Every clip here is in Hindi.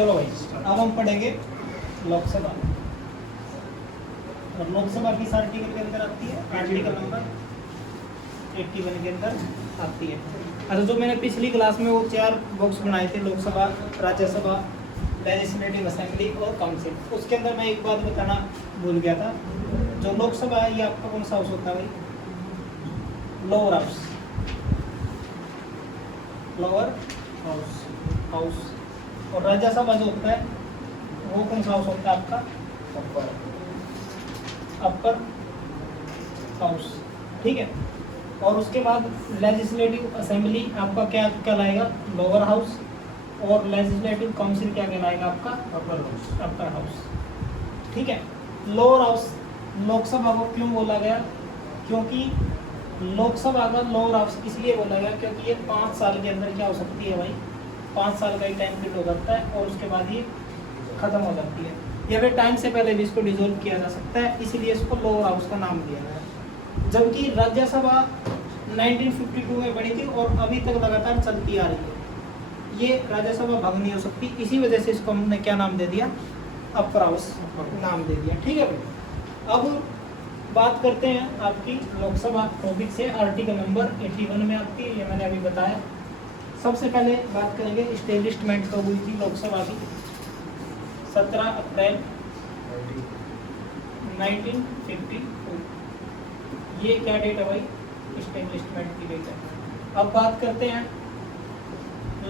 चलो भाई, अब हम पढ़ेंगे लोकसभा। और लोकसभा किस आर्टिकल के अंदर आती है? आर्टिकल नंबर 81 के अंदर आती है। अच्छा, जो मैंने पिछली क्लास में वो 4 बॉक्स बनाए थे, लोकसभा, राज्यसभा, लेजिस्लेटिव असेंबली और काउंसिल, उसके अंदर मैं एक बात बताना भूल गया था। जो लोकसभा है ये आपका कौन सा हाउस होता है भाई? Lower house, lower house. और राज्यसभा जो होता है वो कौन सा हाउस होता है आपका? अपर हाउस, ठीक है। और उसके बाद लेजिस्लेटिव असेंबली आपका क्या कहलाएगा? Lower house. और लेजिस्लेटिव काउंसिल क्या कहलाएगा आपका? अपर हाउस, ठीक है। लोअर हाउस, लोकसभा को क्यों बोला गया? क्योंकि लोकसभा का लोअर हाउस इसलिए बोला गया क्योंकि ये 5 साल के अंदर क्या हो सकती है भाई? 5 साल का एक टाइम पीरियड हो जाता है और उसके बाद ये खत्म हो जाती है, या फिर टाइम से पहले भी इसको डिसॉल्व किया जा सकता है, इसीलिए इसको लोअर हाउस का नाम दिया गया। जबकि राज्यसभा 1952 में बनी थी और अभी तक लगातार चलती आ रही है। ये राज्यसभा भंग नहीं हो सकती, इसी वजह से इसको हमने क्या नाम दे दिया? अपर हाउस नाम दे दिया, ठीक है भाई। अब बात करते हैं आपकी लोकसभा टॉपिक से, आर्टिकल नंबर 81 में आती है, ये मैंने अभी बताया। सबसे पहले बात करेंगे इस्टेब्लिशमेंट कब हुई थी लोकसभा की? 17 अप्रैल 1952, ये क्या डेट है भाई? इस्टेब्लिशमेंट की डेट है। अब बात करते हैं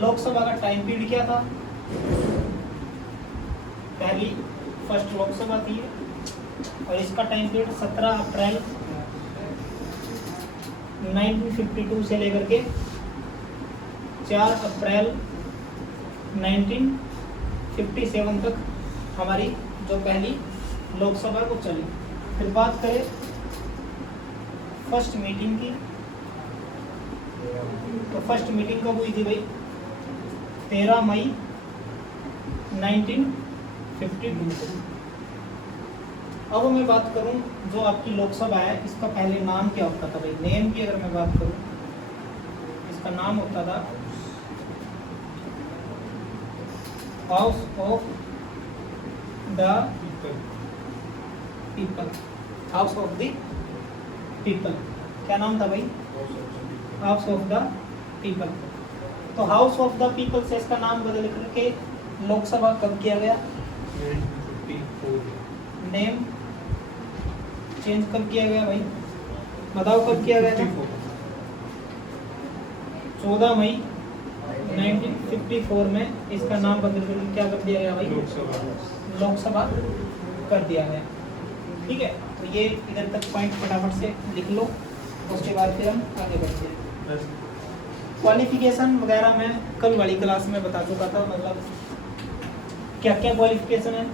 लोकसभा का टाइम पीरियड क्या था? पहली फर्स्ट लोकसभा थी और इसका टाइम पीरियड 17 अप्रैल 1952 से लेकर के 4 अप्रैल 1957 तक हमारी जो पहली लोकसभा को चली। फिर बात करें फर्स्ट मीटिंग की, तो फर्स्ट मीटिंग कब हुई थी भाई? 13 मई 1952 को। अब मैं बात करूं जो आपकी लोकसभा है इसका पहले नाम क्या होता था भाई? नेम की अगर मैं बात करूं, इसका नाम होता था house of the people. House of the people, क्या नाम था भाई? House of the people. तो हाउस ऑफ द पीपल से इसका नाम बदल करके लोकसभा कब किया गया? नेम चेंज कब किया गया भाई? बताओ कब किया गया था? 14 मई 1954 में इसका नाम बदल कर क्या कर दिया गया भाई? लोकसभा कर दिया गया, ठीक है। तो ये इधर तक पॉइंट फटाफट से लिख लो, उसके बाद फिर हम आगे बढ़ते हैं। क्वालिफिकेशन वगैरह मैं कल वाली क्लास में बता चुका था, मतलब क्या क्या क्वालिफिकेशन है।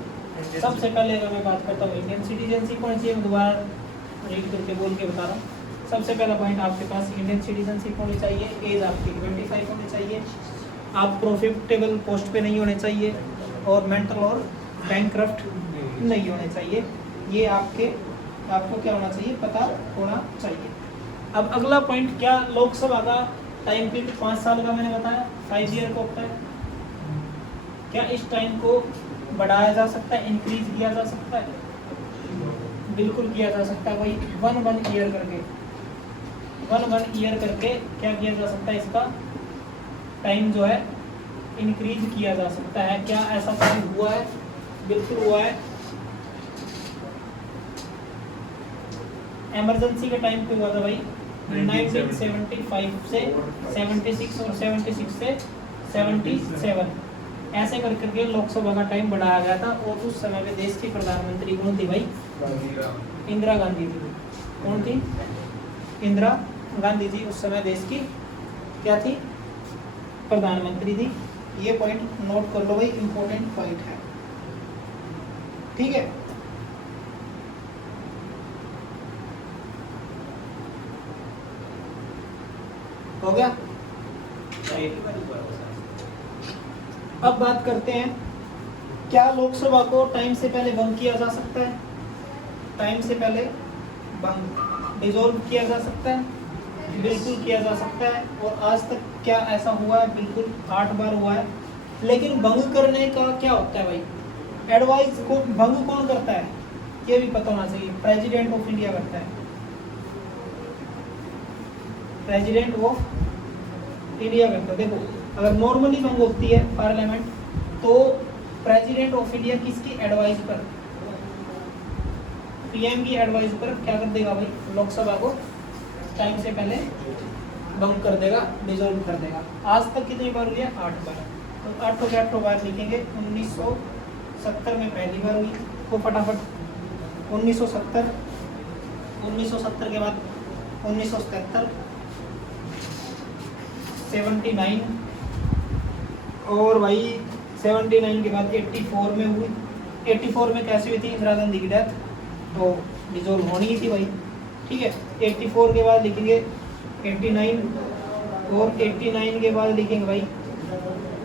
सबसे पहले अगर मैं बात करता हूँ इंडियन सिटीजनशिप होनी चाहिए, मैं दोबारा रीड करके बोल के बता रहा हूँ। सबसे पहला पॉइंट आपके पास इंडियन सिटीजनशिप होनी चाहिए, एज आपकी 25 होनी चाहिए, आप प्रॉफिटेबल पोस्ट पे नहीं होने चाहिए और मेंटल और बैंकक्रफ्ट नहीं होने चाहिए। ये आपको क्या होना चाहिए? पता होना चाहिए। अब अगला पॉइंट क्या? लोकसभा का टाइम पीरियड 5 साल का मैंने बताया, 5 ईयर का होता है। क्या इस टाइम को बढ़ाया जा सकता है, इंक्रीज किया जा सकता है? बिल्कुल किया जा सकता है भाई। 1 ईयर करके 1 ईयर करके क्या किया जा सकता है? इसका टाइम जो है इंक्रीज किया जा सकता है। क्या ऐसा टाइम हुआ है? बिल्कुल हुआ है। इमरजेंसी के टाइम पे हुआ था भाई 1975 से 76 और 76 से 77, ऐसे कर करके लोकसभा का टाइम बढ़ाया गया था। और उस समय में देश की प्रधानमंत्री कौन थी भाई? इंदिरा गांधी थी। कौन थी? इंदिरा गांधी जी उस समय देश की क्या थी? प्रधानमंत्री थी। ये पॉइंट नोट कर लो भाई, इंपॉर्टेंट पॉइंट है, ठीक है। हो गया। अब बात करते हैं क्या लोकसभा को टाइम से पहले भंग किया जा सकता है? टाइम से पहले भंग डिसॉल्व किया जा सकता है? बिल्कुल किया जा सकता है। और आज तक क्या ऐसा हुआ है? बिल्कुल 8 बार हुआ है। लेकिन भंग करने का क्या होता है भाई, एडवाइस को भंग कौन करता है ये भी पता होना चाहिए। प्रेसिडेंट ऑफ इंडिया करता है, प्रेसिडेंट ऑफ इंडिया करता है। देखो अगर नॉर्मली भंग होती है पार्लियामेंट तो प्रेसिडेंट ऑफ इंडिया किसकी एडवाइस पर, पीएम की एडवाइस पर क्या कर देगा भाई, लोकसभा को टाइम से पहले भंग कर देगा, डिसॉल्व कर देगा। आज तक कितनी बार हुई है, 8 बार। तो 8 के 8 बार लिखेंगे। 1970 में पहली बार हुई, वो फटाफट 1970, 1970 के बाद 1977, 79 और भाई 79 के बाद 84 में हुई। 84 में कैसी हुई थी, इंदिरा गांधी की डेथ, तो डिसॉल्व होनी ही थी भाई, ठीक है। 84 के बाद लिखेंगे 89 और 89 के बाद लिखेंगे भाई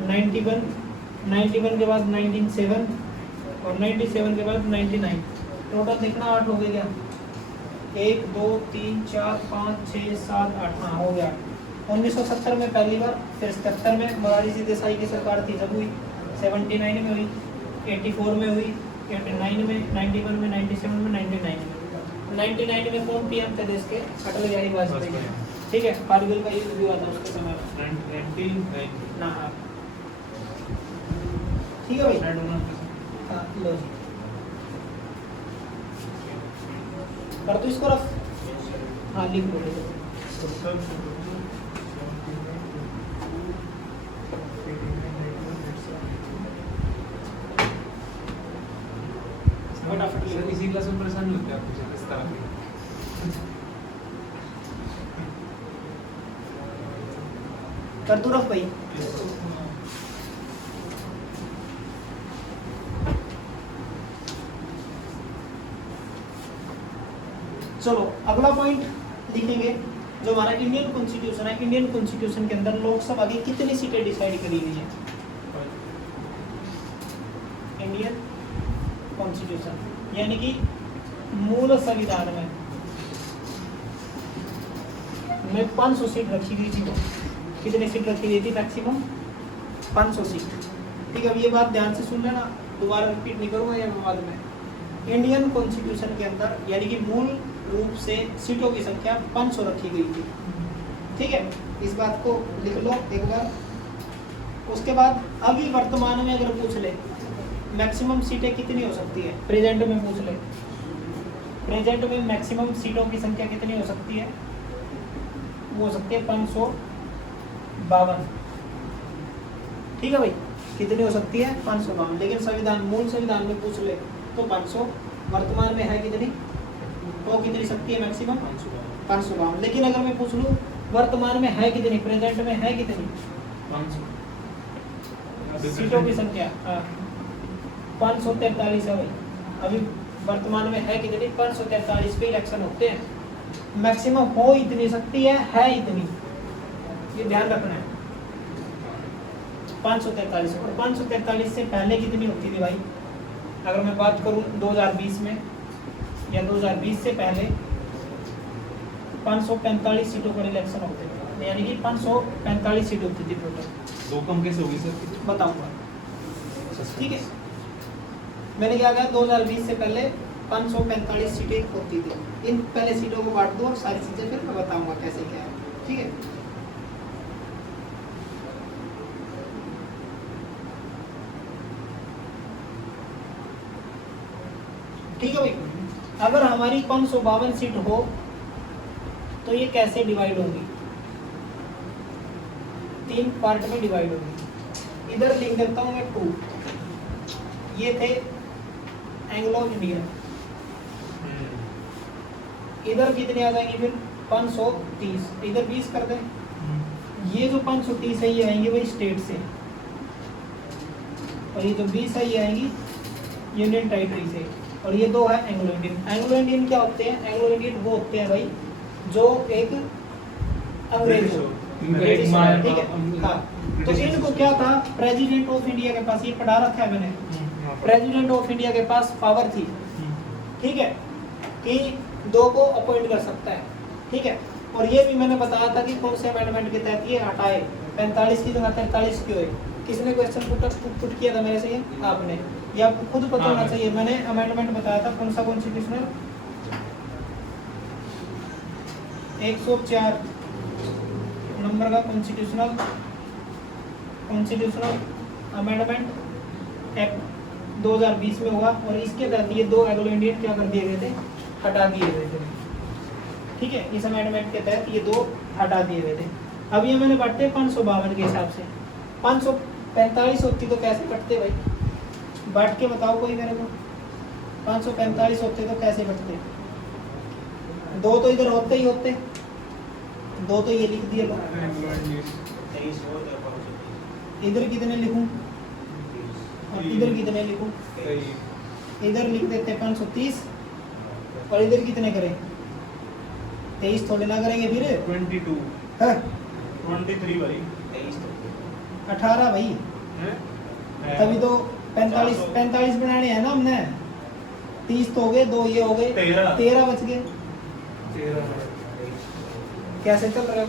91, 91 के बाद 97 और 97 के बाद 99। टोटल देखना 8 हो गया, 1 2 3 4 5 6 7 8, हाँ हो गया। 1970 में पहली बार, फिर 77 में मोरारजी देसाई की सरकार थी जब हुई, 79 में हुई, 84 में हुई, 89 में, 91 में, 97 में, 99 में। 99 में कौन पीएम थे देश के, अटल बिहारी वाजपेयी, ठीक है। कारगिल का युद्ध भी हुआ था उसके समय में, 99 ना, हाँ ठीक है भाई, हाँ लो जी कर दो इसको रफ, हाँ लिख लो लिख लो। सर इसी क्लास में परेशानी होती है आपको इस तरह की? कर दो रफ भाई। चलो अगला पॉइंट लिखेंगे, जो हमारा इंडियन कॉन्स्टिट्यूशन है। इंडियन कॉन्स्टिट्यूशन के अंदर लोकसभा की कितनी सीटें डिसाइड करी हुई है, इंडियन कॉन्स्टिट्यूशन यानी कि मूल संविधान में 500 सीट रखी गई थी। कितनी सीट रखी गई थी, मैक्सिमम 500 सीट, ठीक है। अब ये बात ध्यान से सुन लेना, दोबारा रिपीट नहीं करूँगा ये बाद में। इंडियन कॉन्स्टिट्यूशन के अंदर यानी कि मूल रूप से सीटों की संख्या 500 रखी गई थी, ठीक है। इस बात को लिख लो एक बार। उसके बाद अभी वर्तमान में अगर पूछ ले मैक्सिमम सीटें कितनी हो सकती है, प्रेजेंट में पूछ ले, प्रेजेंट में मैक्सिमम सीटों की संख्या कितनी हो सकती है, वो हो सकती है 552, ठीक है भाई। कितनी हो सकती है, 552। लेकिन संविधान, मूल संविधान में पूछ ले तो 500, वर्तमान में है कितनी, तो कितनी सकती है मैक्सिमम 552। लेकिन अगर मैं पूछ लूँ वर्तमान में है कितनी, प्रेजेंट में है कितनी 500 सीटों की संख्या, 543 है भाई। अभी वर्तमान में है कितनी, 543 पे इलेक्शन होते हैं। मैक्सिमम हो इतनी सकती है इतनी, ये ध्यान रखना है, 543। और 543 से पहले कितनी होती थी भाई, अगर मैं बात करूं 2020 में या 2020 से पहले 545 सीटों पर इलेक्शन होते थे, यानी कि 545 सीट होती थी टोटल। दो कम कैसे होगी सर, बताऊंगा, ठीक है। मैंने क्या कहा, 2020 से पहले 545 सीटें होती थी। इन पहले सीटों को बांट दो और सारी चीजें फिर मैं बताऊंगा कैसे क्या है, ठीक है। ठीक है भाई, अगर हमारी 552 सीट हो तो ये कैसे डिवाइड होगी, 3 पार्ट में डिवाइड होगी। इधर लिख देता हूँ मैं 2, ये थे एंग्लो इंडियन। इधर कितने आ जाएंगे फिर 530, इधर 20 कर दें। ये जो 530 है ये आएंगे भाई स्टेट से, और ये जो 20 है ये आएंगी यूनियन टेरिटरी से, और ये 2 है एंग्लो इंडियन। एंग्लो इंडियन क्या होते हैं, एंग्लो इंडियन वो होते हैं भाई जो एक अंग्रेज हो, ठीक है। हाँ, तो इनको क्या था, प्रेसिडेंट ऑफ इंडिया के पास, ये पढ़ा रखा है मैंने, प्रेसिडेंट ऑफ इंडिया के पास पावर थी, ठीक है, कि 2 को अपॉइंट कर सकता है, ठीक है। और ये भी मैंने बताया था कि कौन से अमेंडमेंट के तहत ये हटाए, 45 की जगह 43 क्यों है, किसने क्वेश्चन पुट किया था मेरे से? ये आपने। ये आपको खुद पता होना चाहिए। मैंने अमेंडमेंट बताया था कौन सा कॉन्स्टिट्यूशनल 104 नंबर का कॉन्स्टिट्यूशनल अमेंडमेंट एक्ट 2020 में हुआ और इसके तहत ये 2 एंग्लो इंडियन क्या कर दिए गए थे? हटा दिए गए थे। ठीक है, इस अमेंडमेंट के तहत ये 2 हटा दिए गए थे। अब ये मैंने बांटे 552 के हिसाब से। 545 होती तो कैसे कटते भाई? बांट के बताओ कोई मेरे को। 545 होते तो कैसे कटते? 2 तो इधर होते ही होते, 2 तो ये लिख दिए लो। इधर कितने लिखूं और इधर कितने लिखूं? इधर लिख देते 530 और इधर कितने करें? 23 थोड़े ना करेंगे फिर 22 है 23 भाई 18 भाई। तभी तो 45 बनाने हैं ना हमने। 30 तो हो गए, 2 ये हो गए, 13 बच गए। 13 कैसे चल रहा है?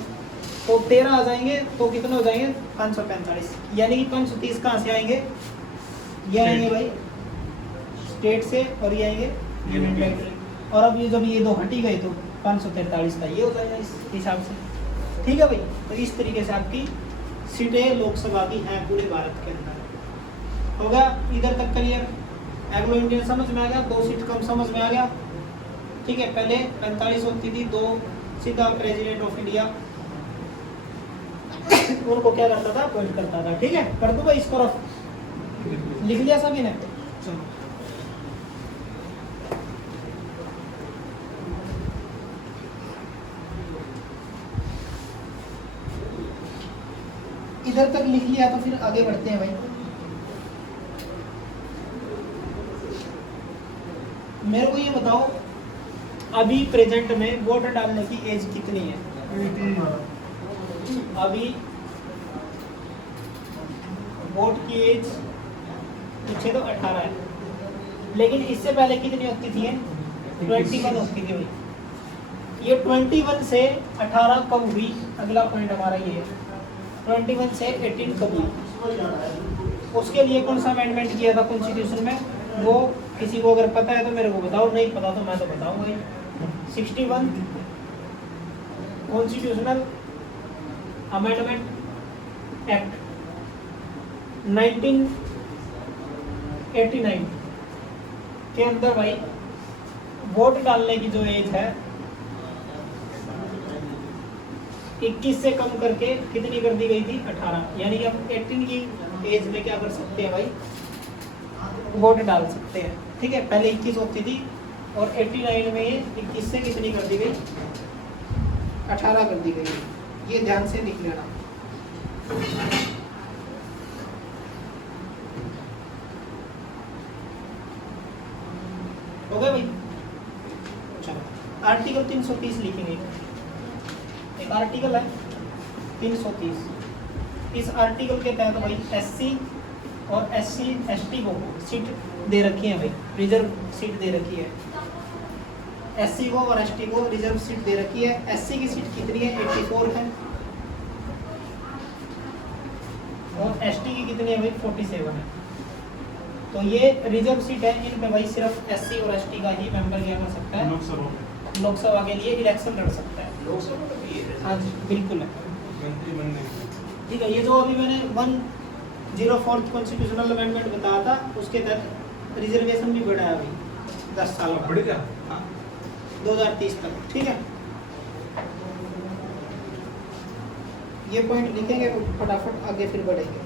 तो 13 आ जाएंगे तो कितने हो जाएंगे? 545। यानी कि 530 कहाँ से आएंगे? ये आएंगे भाई स्टेट से और ये आएंगे यूनियन टेरिटरी। और अब ये जब ये 2 हटी गए तो 543 का ये हो जाएगा इस हिसाब से। ठीक है भाई, तो इस तरीके से आपकी सीटें लोकसभा की हैं पूरे भारत के अंदर। हो गया इधर तक क्लियर? एंग्लो इंडियन समझ में आ गया, 2 सीट कम समझ में आ गया। ठीक है, पहले 45 होती थी, 2 सीधा प्रेसिडेंट ऑफ इंडिया उनको क्या करता था? अपॉइंट करता था। ठीक है, कर दूंगा इस तरफ, लिख लिया सभी ने? चलो इधर तक लिख लिया तो फिर आगे बढ़ते हैं भाई। मेरे को ये बताओ अभी प्रेजेंट में वोट डालने की एज कितनी है? अभी वोट की एज पूछे तो 18 है, लेकिन इससे पहले कितनी होती थी? 21 होती थी भाई। ये 21 से 18 कब हुई? अगला पॉइंट हमारा ये है। 21 से 18 कब हुई? उसके लिए कौन सा अमेंडमेंट किया था कॉन्स्टिट्यूशन में? वो किसी को अगर पता है तो मेरे को बताओ, नहीं पता तो मैं तो बताऊंगा ही। 61 कॉन्स्टिट्यूशनल अमेंडमेंट एक्ट 1989 के अंदर भाई वोट डालने की जो एज है 21 से कम करके कितनी कर दी गई थी? 18। यानी कि हम 18 की एज में क्या कर सकते हैं भाई? वोट डाल सकते हैं। ठीक है, पहले 21 होती थी और 89 में ये 21 से कितनी कर दी गई? 18 कर दी गई। ये ध्यान से लिख लेना। हो गया भाई? चलो आर्टिकल 330 लिखेंगे। एक आर्टिकल है 330। इस आर्टिकल के तहत भाई एससी और एससी एसटी को सीट दे रखी है भाई, रिजर्व सीट दे रखी है। एससी को और एसटी को रिजर्व सीट दे रखी है। एससी की सीट कितनी है? 84 है और एसटी की कितनी है भाई? 47 है। तो ये रिजर्व सीट है, इन पे भाई सिर्फ एससी और एसटी का ही मेंबर क्या कर सकता है? लोकसभा के लिए इलेक्शन लड़ सकता है। हाँ जी बिल्कुल है। ठीक है, ये जो अभी मैंने 104 कॉन्स्टिट्यूशनल अमेंडमेंट बताया था उसके तहत रिजर्वेशन भी बढ़ाया भाई 10 साल बढ़ गया। हाँ 2030 तक। ठीक है, ये पॉइंट लिखेंगे तो फटाफट आगे फिर बढ़ेंगे।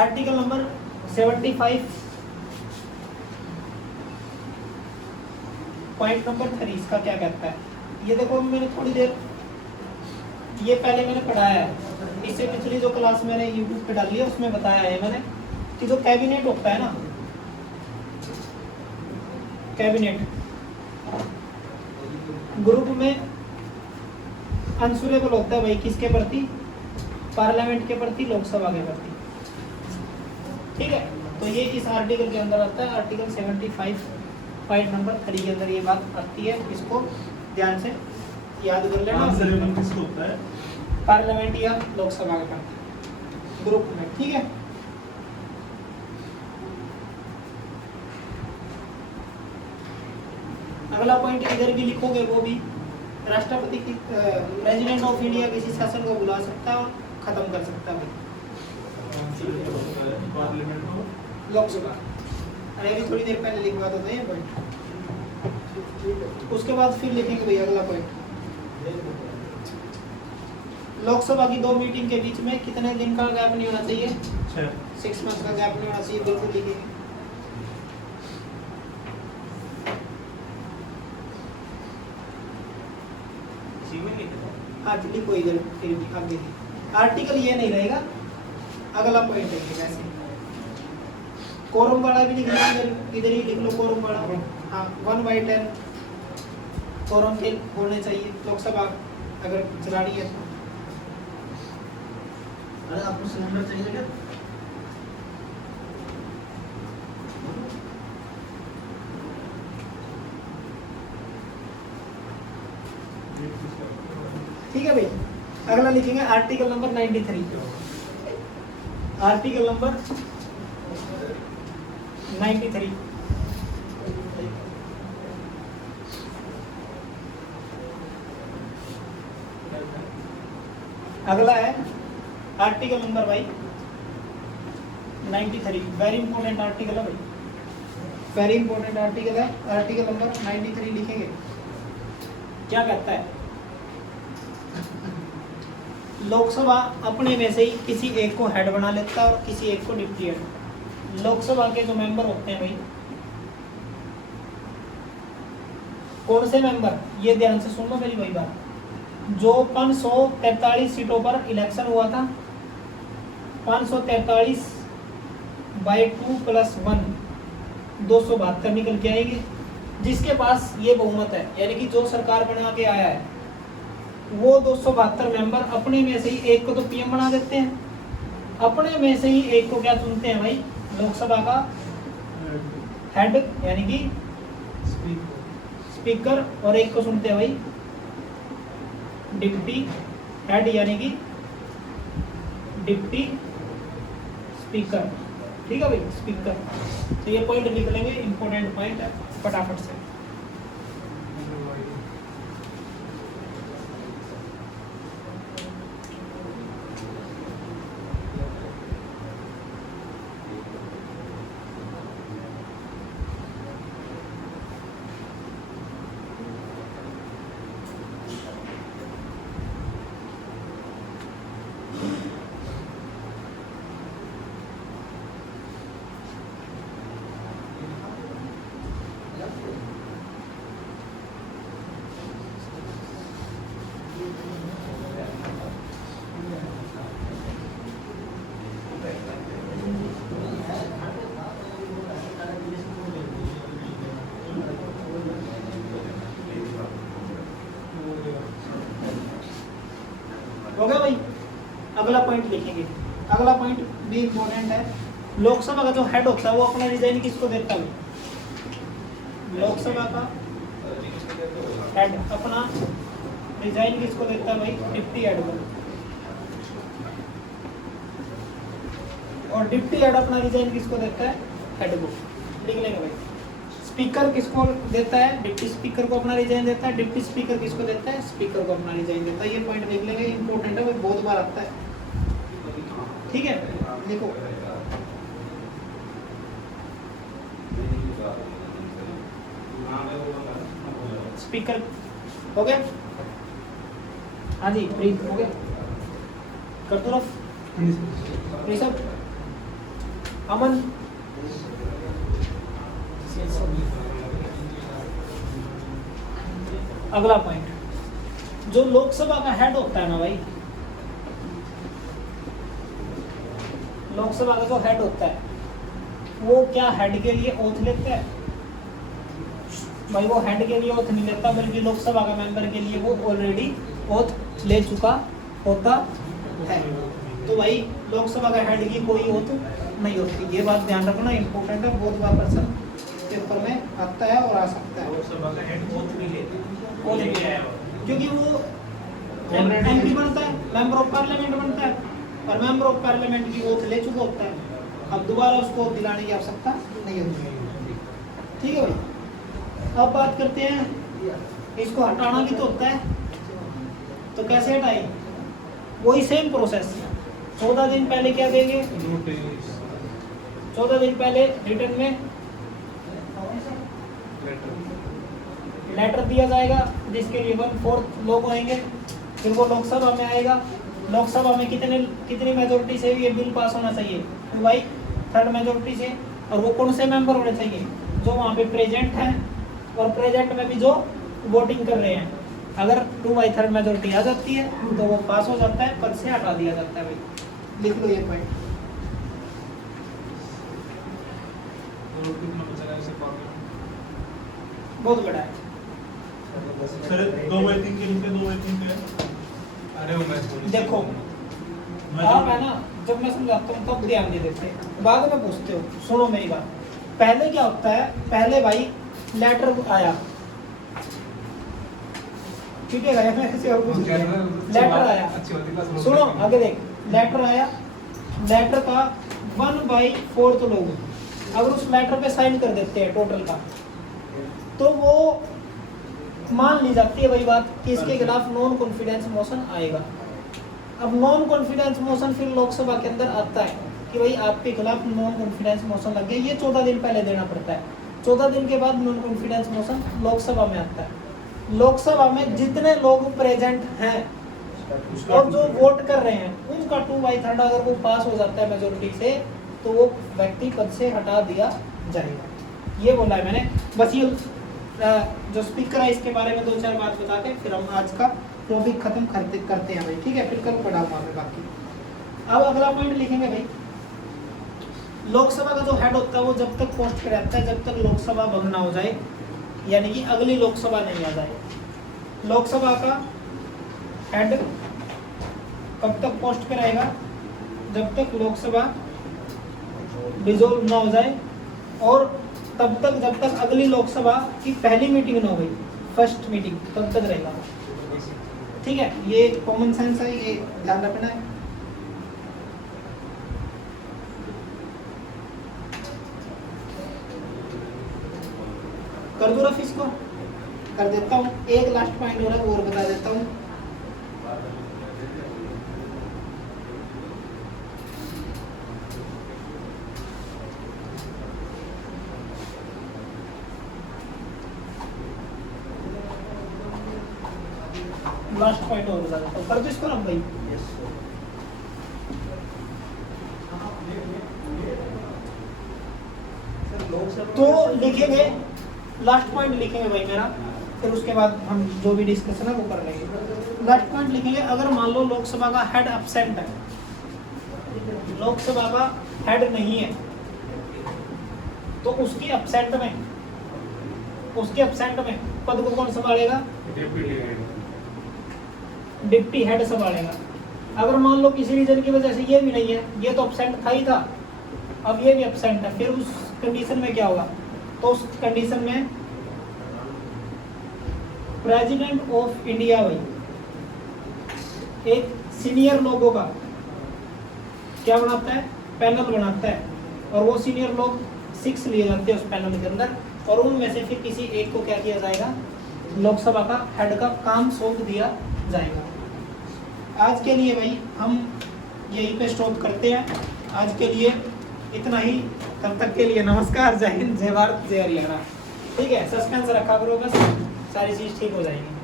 आर्टिकल नंबर 75 पॉइंट नंबर 3 इसका क्या कहता है? ये देखो मैंने थोड़ी देर ये पहले मैंने पढ़ाया है। इससे पिछली जो क्लास मैंने यूट्यूब पे डाली है उसमें बताया है मैंने कि जो कैबिनेट होता है ना, कैबिनेट ग्रुप में आंसरेबल होता है भाई किसके प्रति? पार्लियामेंट के प्रति, लोकसभा के प्रति। ठीक है, तो ये इस आर्टिकल के अंदर आता है, आर्टिकल 75 पॉइंट नंबर 3 के अंदर ये बात आती है। इसको ध्यान से याद कर लेना। किसको होता है? पार्लियामेंट या लोकसभा के प्रति ग्रुप में। ठीक है, अगला पॉइंट इधर भी लिखोगे, वो भी राष्ट्रपति की प्रेसिडेंट ऑफ इंडिया किसी शासन को बुला सकता है और खत्म कर सकता है। पार्लियामेंट हो, लोकसभा, अरे अभी थोड़ी देर पहले लिखवा दो ये पॉइंट। उसके बाद फिर लिखेंगे भैया अगला पॉइंट, लोकसभा की 2 मीटिंग के बीच में कितने दिन का गैप नहीं होना चाहिए? 6 मंथ का गैप नहीं होना चाहिए, बिल्कुल लिखेंगे। हाँ लिखो इधर, फिर भी आगे आर्टिकल ये नहीं रहेगा, अगला पॉइंट है वैसे। कोरम वाला भी लिख लो, इधर ही लिख लो कोरम वाला। हाँ 1/10 कोरम के होने चाहिए लोकसभा अगर चलानी है तो। अरे आपको सिलेंडर चाहिए क्या? ठीक है भाई, अगला लिखेंगे आर्टिकल नंबर 93। आर्टिकल नंबर 93 अगला है आर्टिकल नंबर भाई 93, वेरी इंपॉर्टेंट आर्टिकल है भाई, वेरी इंपॉर्टेंट आर्टिकल है। आर्टिकल नंबर 93 लिखेंगे, क्या कहता है? लोकसभा अपने में से ही किसी एक को हेड बना लेता है और किसी एक को डिप्टी हेड। लोकसभा के जो मेंबर होते हैं भाई, कौन से मेंबर, ये ध्यान से सुन लो मेरी भाई बात। जो 543 सीटों पर इलेक्शन हुआ था, 543/2 + 1 272 निकल के आएंगे। जिसके पास ये बहुमत है, यानी कि जो सरकार बना के आया है, वो 272 मेंबर अपने में से ही एक को तो पीएम बना देते हैं, अपने में से ही एक को क्या चुनते हैं भाई, लोकसभा का हेड यानी कि स्पीकर, और एक को चुनते हैं भाई डिप्टी हेड यानी कि डिप्टी स्पीकर। ठीक है भाई, स्पीकर। तो ये पॉइंट लिख लेंगे, इंपॉर्टेंट पॉइंट है, फटाफट से। हो गया भाई, अगला पॉइंट लिखेंगे। अगला पॉइंट भी इम्पोर्टेंट है। लोकसभा का जो हेड होता है वो अपना रिजाइन किसको देता है? लोकसभा का हेड अपना रिजाइन किसको देता है भाई? डिप्टी हेड को। और डिप्टी हेड अपना रिजाइन किसको देता है? हेड को। लिख लेंगे भाई। स्पीकर किसको देता है? डिप्टी स्पीकर को अपना रिजाइन देता है। डिप्टी स्पीकर किसको देता है? स्पीकर को अपना रिजाइन देता है। ये पॉइंट लिख लेंगे, इंपॉर्टेंट है भाई, बहुत बार आता है। ठीक है, देखो स्पीकर हो गया। हाँ जी, प्रीत हो गया। करतुरफ, ऋषभ, अमन, अगला पॉइंट, जो लोकसभा का हेड होता है ना भाई, लोकसभा का जो हेड होता है वो क्या हेड के लिए ओथ लेता है भाई? वो हेड के लिए ओथ नहीं लेता, बल्कि लोकसभा का मेंबर के लिए वो ऑलरेडी ओथ ले चुका होता है। तो भाई लोकसभा का हेड की कोई ओथ नहीं होती। ये बात ध्यान रखना, इंपॉर्टेंट है, बहुत बार प्रश्न पेपर में आता है और आ सकता है। लोकसभा का हेड वोट नहीं लेता, वो नहीं लेके आया क्योंकि वो एमपी बनता है, मेंबर ऑफ पार्लियामेंट बनता है, और मेंबर ऑफ पार्लियामेंट की ओथ ले चुका होता है। अब दोबारा उसको दिलाने की आवश्यकता नहीं होती। ठीक है भाई, अब बात करते हैं, इसको हटाना भी तो होता है, तो कैसे हटाएं? वही सेम प्रोसेस। 14 दिन पहले क्या देंगे? नोटिस 14 दिन पहले रिटर्न में लेटर दिया जाएगा, जिसके लिए 1/4 लोग होंगे। फिर वो लोकसभा में आएगा। लोकसभा में कितनी मेजोरिटी से ये बिल पास होना चाहिए? तो भाई 3rd मेजोरिटी से। और वो कौन से मेंबर होने चाहिए? जो वहाँ पे प्रेजेंट हैं, और प्रेजेंट में भी जो वोटिंग कर रहे हैं। अगर 2/3 मेजोरिटी आ जाती है तो वो पास हो जाता है, पद से हटा दिया जाता है। भाई लिख लो ये पॉइंट, और कितना बचा है उसे पार्लियामेंट? बहुत बड़ा है। सर 2/3 के नीचे 2/3 के अरे वो मैच बोली देखो आप है ना, जब मैं समझाता हूँ तब ध्यान नहीं देते, बाद में पूछते हो। सुनो मेरी बात, पहले क्या होता है? पहले भाई लेटर आया, ठीक है, ऐसे और कुछ नहीं है। लेटर आया, अच्छी होती है। सुनो आगे देख, लेटर आया, लेटर का 1/4 लोग अगर उस लेटर पे साइन कर देते हैं टोटल का, तो वो मान ली जाती है वही बात कि इसके खिलाफ नॉन कॉन्फिडेंस मोशन आएगा। अब नॉन कॉन्फिडेंस मोशन फिर लोकसभा के अंदर आता है कि भाई आपके खिलाफ नॉन कॉन्फिडेंस मोशन लग गया। ये 14 दिन पहले देना पड़ता है। 14 दिन के बाद नॉन कॉन्फिडेंस मोशन लोकसभा में आता है। लोकसभा में जितने लोग प्रेजेंट हैं और जो वोट कर रहे हैं, उनका 2/3 अगर वो पास हो जाता है मेजोरिटी से, तो वो व्यक्ति पद से हटा दिया जाएगा। ये बोला है मैंने। बस ये जो स्पीकर है इसके बारे में 2-4 बात बता के फिर हम आज का टॉपिक खत्म करते हैं भाई। ठीक है, फिर कल पढ़ाऊंगा मैं बाकी। अब अगला पॉइंट लिखेंगे भाई, लोकसभा का जो हेड होता है वो जब तक पोस्ट पे रहता है जब तक लोकसभा भंग ना हो जाए, यानी कि अगली लोकसभा नहीं आ जाए। लोकसभा का हेड कब तक पोस्ट पे रहेगा? जब तक लोकसभा डिसॉल्व ना हो जाए, और तब तक जब तक अगली लोकसभा की पहली मीटिंग ना हो गई, फर्स्ट मीटिंग, तब तक रहेगा। ठीक है, ये कॉमन सेंस है, ये ध्यान रखना है। कर दो रफ इसको, कर देता हूँ। एक लास्ट पॉइंट हो रहा है वो और बता देता हूँ। लास्ट पॉइंट और बता देता हूँ, कर दो इसको ना भाई। तो लिखेंगे, लास्ट पॉइंट लिखेंगे भाई मेरा, फिर उसके बाद हम जो भी डिस्कशन है वो कर लेंगे। लास्ट पॉइंट लिखेंगे, अगर मान लो लोकसभा का हेड एब्सेंट है, लोकसभा का हेड नहीं है, तो उसकी एब्सेंट में पद को कौन संभालेगा? डिप्टी हेड संभालेगा। अगर मान लो किसी रीजन की वजह से ये भी नहीं है, ये तो एब्सेंट था ही था, अब ये भी एब्सेंट है, फिर उस कंडीशन में क्या होगा? तो उस कंडीशन में प्रेसिडेंट ऑफ इंडिया भाई एक सीनियर लोगों का क्या बनाता है? पैनल बनाता है, और वो सीनियर लोग 6 लिए जाते हैं उस पैनल के अंदर, और उनमें से फिर किसी एक को क्या किया जाएगा? लोकसभा का हेड का काम सौंप दिया जाएगा। आज के लिए भाई हम यहीं पे स्टॉप करते हैं। आज के लिए इतना ही, तब तक के लिए नमस्कार, जय हिंद, जय भारत, जय हरियाणा। ठीक है, सस्पेंस रखा करो बस, सारी चीज़ ठीक हो जाएगी।